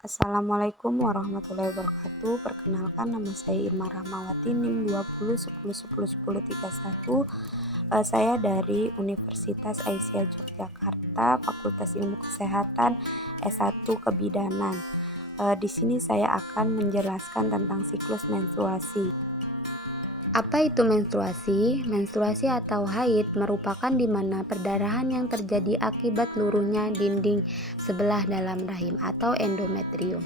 Assalamualaikum warahmatullahi wabarakatuh. Perkenalkan, nama saya Irma Rahmawati, NIM 2010101031. Saya dari Universitas Aisyah Yogyakarta, Fakultas Ilmu Kesehatan S1 Kebidanan. Di sini saya akan menjelaskan tentang siklus menstruasi. Apa itu menstruasi? Menstruasi atau haid merupakan di mana perdarahan yang terjadi akibat luruhnya dinding sebelah dalam rahim atau endometrium.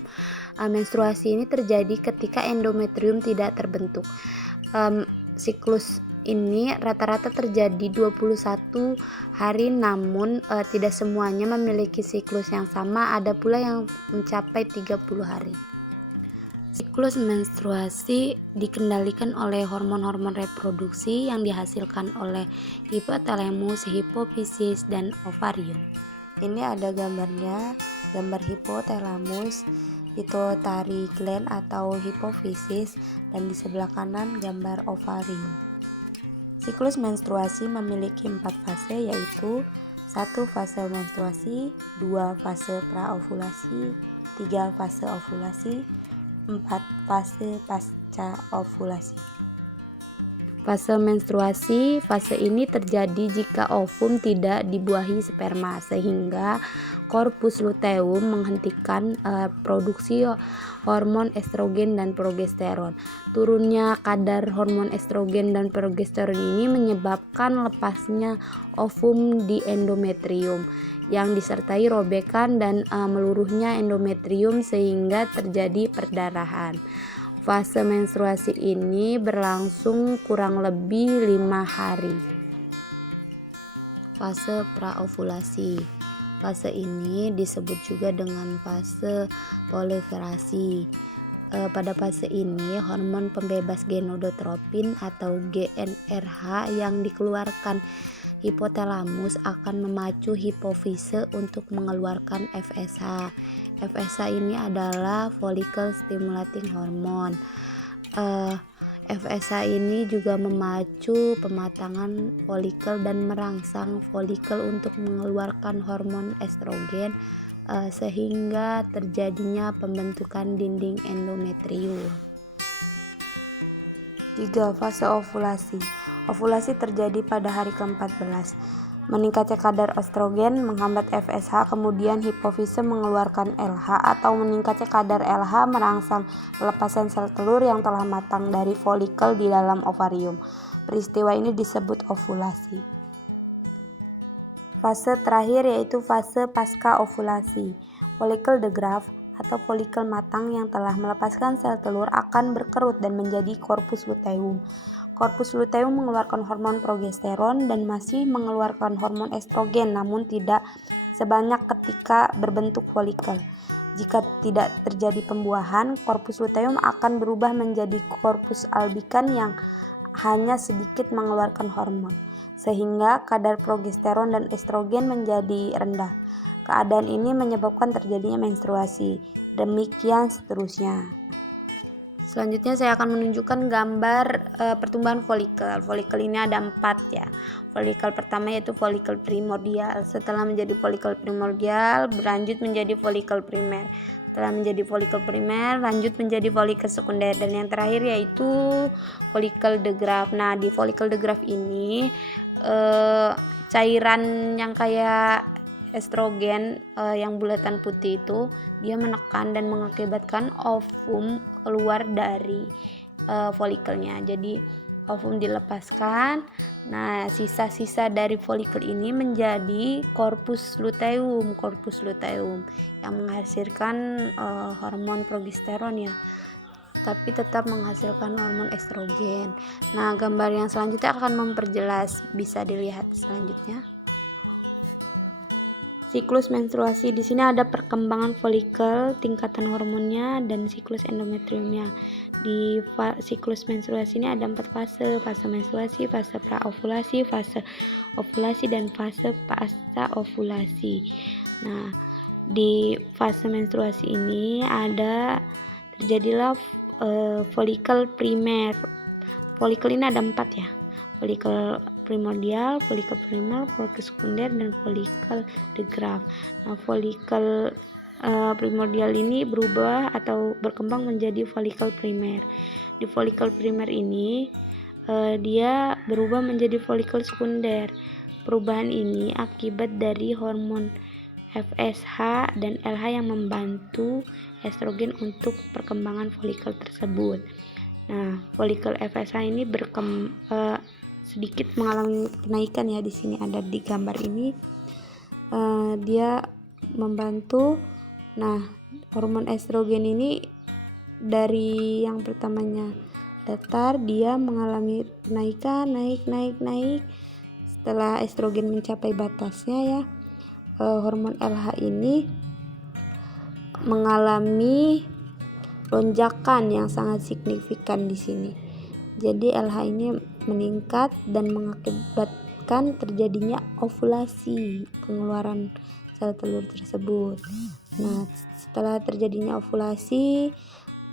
Menstruasi ini terjadi ketika endometrium tidak terbentuk. Siklus ini rata-rata terjadi 21 hari, namun tidak semuanya memiliki siklus yang sama, ada pula yang mencapai 30 hari. Siklus menstruasi dikendalikan oleh hormon-hormon reproduksi yang dihasilkan oleh hipotalamus, hipofisis, dan ovarium. Ini ada gambarnya, gambar hipotalamus, pituitary gland atau hipofisis, dan di sebelah kanan gambar ovarium. Siklus menstruasi memiliki 4 fase, yaitu 1 fase menstruasi, 2 fase praovulasi, 3 fase ovulasi, 4 fase pasca ovulasi. Fase menstruasi, fase ini terjadi jika ovum tidak dibuahi sperma, sehingga korpus luteum menghentikan produksi hormon estrogen dan progesteron. Turunnya kadar hormon estrogen dan progesteron ini menyebabkan lepasnya ovum di endometrium yang disertai robekan dan meluruhnya endometrium sehingga terjadi perdarahan. Fase menstruasi ini berlangsung kurang lebih 5 hari. Fase praovulasi. Fase ini disebut juga dengan fase proliferasi. Pada fase ini, hormon pembebas gonadotropin atau GnRH yang dikeluarkan hipotalamus akan memacu hipofise untuk mengeluarkan FSH. FSH ini adalah follicle stimulating hormone. FSH ini juga memacu pematangan folikel dan merangsang folikel untuk mengeluarkan hormon estrogen, sehingga terjadinya pembentukan dinding endometrium. 3. Fase ovulasi. Ovulasi terjadi pada hari ke-14. Meningkatnya kadar estrogen menghambat FSH, kemudian hipofise mengeluarkan LH, atau meningkatnya kadar LH merangsang pelepasan sel telur yang telah matang dari folikel di dalam ovarium. Peristiwa ini disebut ovulasi. Fase terakhir yaitu fase pasca ovulasi. Follicle de Graaff atau folikel matang yang telah melepaskan sel telur akan berkerut dan menjadi korpus luteum. Korpus luteum mengeluarkan hormon progesteron dan masih mengeluarkan hormon estrogen, namun tidak sebanyak ketika berbentuk folikel. Jika tidak terjadi pembuahan, korpus luteum akan berubah menjadi korpus albikan yang hanya sedikit mengeluarkan hormon, sehingga kadar progesteron dan estrogen menjadi rendah. Keadaan ini menyebabkan terjadinya menstruasi. Demikian seterusnya. Selanjutnya saya akan menunjukkan gambar pertumbuhan folikel. Folikel ini ada 4 ya. Folikel pertama yaitu folikel primordial. Setelah menjadi folikel primordial, berlanjut menjadi folikel primer. Setelah menjadi folikel primer, lanjut menjadi folikel sekunder, dan yang terakhir yaitu folikel de Graaff. Nah, di folikel de Graaff ini cairan yang kayak estrogen yang bulatan putih itu dia menekan dan mengakibatkan ovum keluar dari folikelnya. Jadi ovum dilepaskan. Nah, sisa-sisa dari folikel ini menjadi korpus luteum yang menghasilkan hormon progesteron ya, tapi tetap menghasilkan hormon estrogen. Nah, gambar yang selanjutnya akan memperjelas, bisa dilihat selanjutnya. Siklus menstruasi, di sini ada perkembangan folikel, tingkatan hormonnya, dan siklus endometriumnya. Di siklus menstruasi ini ada 4 fase: fase menstruasi, fase praovulasi, fase ovulasi, dan fase pasca ovulasi. Nah, di fase menstruasi ini terjadilah folikel primer. Folikel ini ada 4 ya. Folikel primordial, folikel primer, folikel sekunder, dan folikel de Graaff. Nah, folikel primordial ini berubah atau berkembang menjadi folikel primer. Di folikel primer ini dia berubah menjadi folikel sekunder. Perubahan ini akibat dari hormon FSH dan LH yang membantu estrogen untuk perkembangan folikel tersebut. Nah, folikel FSH ini sedikit mengalami kenaikan ya. Di sini ada di gambar ini dia membantu. Nah, hormon estrogen ini dari yang pertamanya datar, dia mengalami kenaikan, naik. Setelah estrogen mencapai batasnya ya, hormon LH ini mengalami lonjakan yang sangat signifikan di sini. Jadi LH ini meningkat dan mengakibatkan terjadinya ovulasi, pengeluaran sel telur tersebut. Nah, setelah terjadinya ovulasi,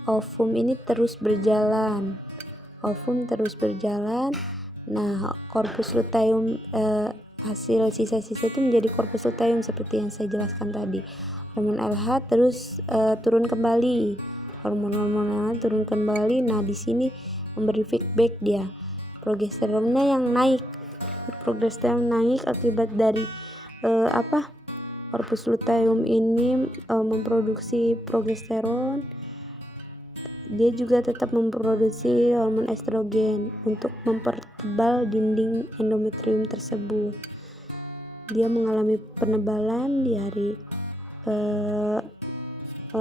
ovum terus berjalan. Nah, korpus luteum, hasil sisa-sisa itu menjadi korpus luteum seperti yang saya jelaskan tadi. Hormon LH terus turun kembali. Hormon-hormon LH turun kembali. Nah, di sini memberi feedback dia. Progesteronnya yang naik. Progesteron naik akibat dari korpus luteum ini memproduksi progesteron. Dia juga tetap memproduksi hormon estrogen untuk mempertebal dinding endometrium tersebut. Dia mengalami penebalan di hari 15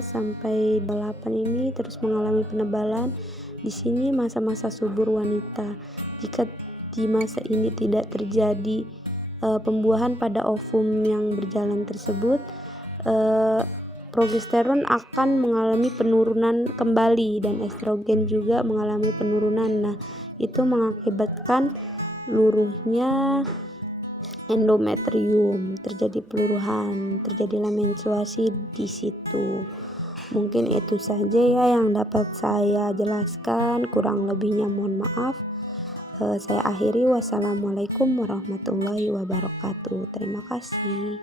sampai 8 ini, terus mengalami penebalan. Di sini masa-masa subur wanita. Jika di masa ini tidak terjadi pembuahan pada ovum yang berjalan tersebut, progesteron akan mengalami penurunan kembali dan estrogen juga mengalami penurunan. Nah, itu mengakibatkan luruhnya endometrium, terjadi peluruhan, terjadilah menstruasi di situ. Mungkin itu saja ya yang dapat saya jelaskan, kurang lebihnya mohon maaf. Saya akhiri. Wassalamualaikum warahmatullahi wabarakatuh. Terima kasih.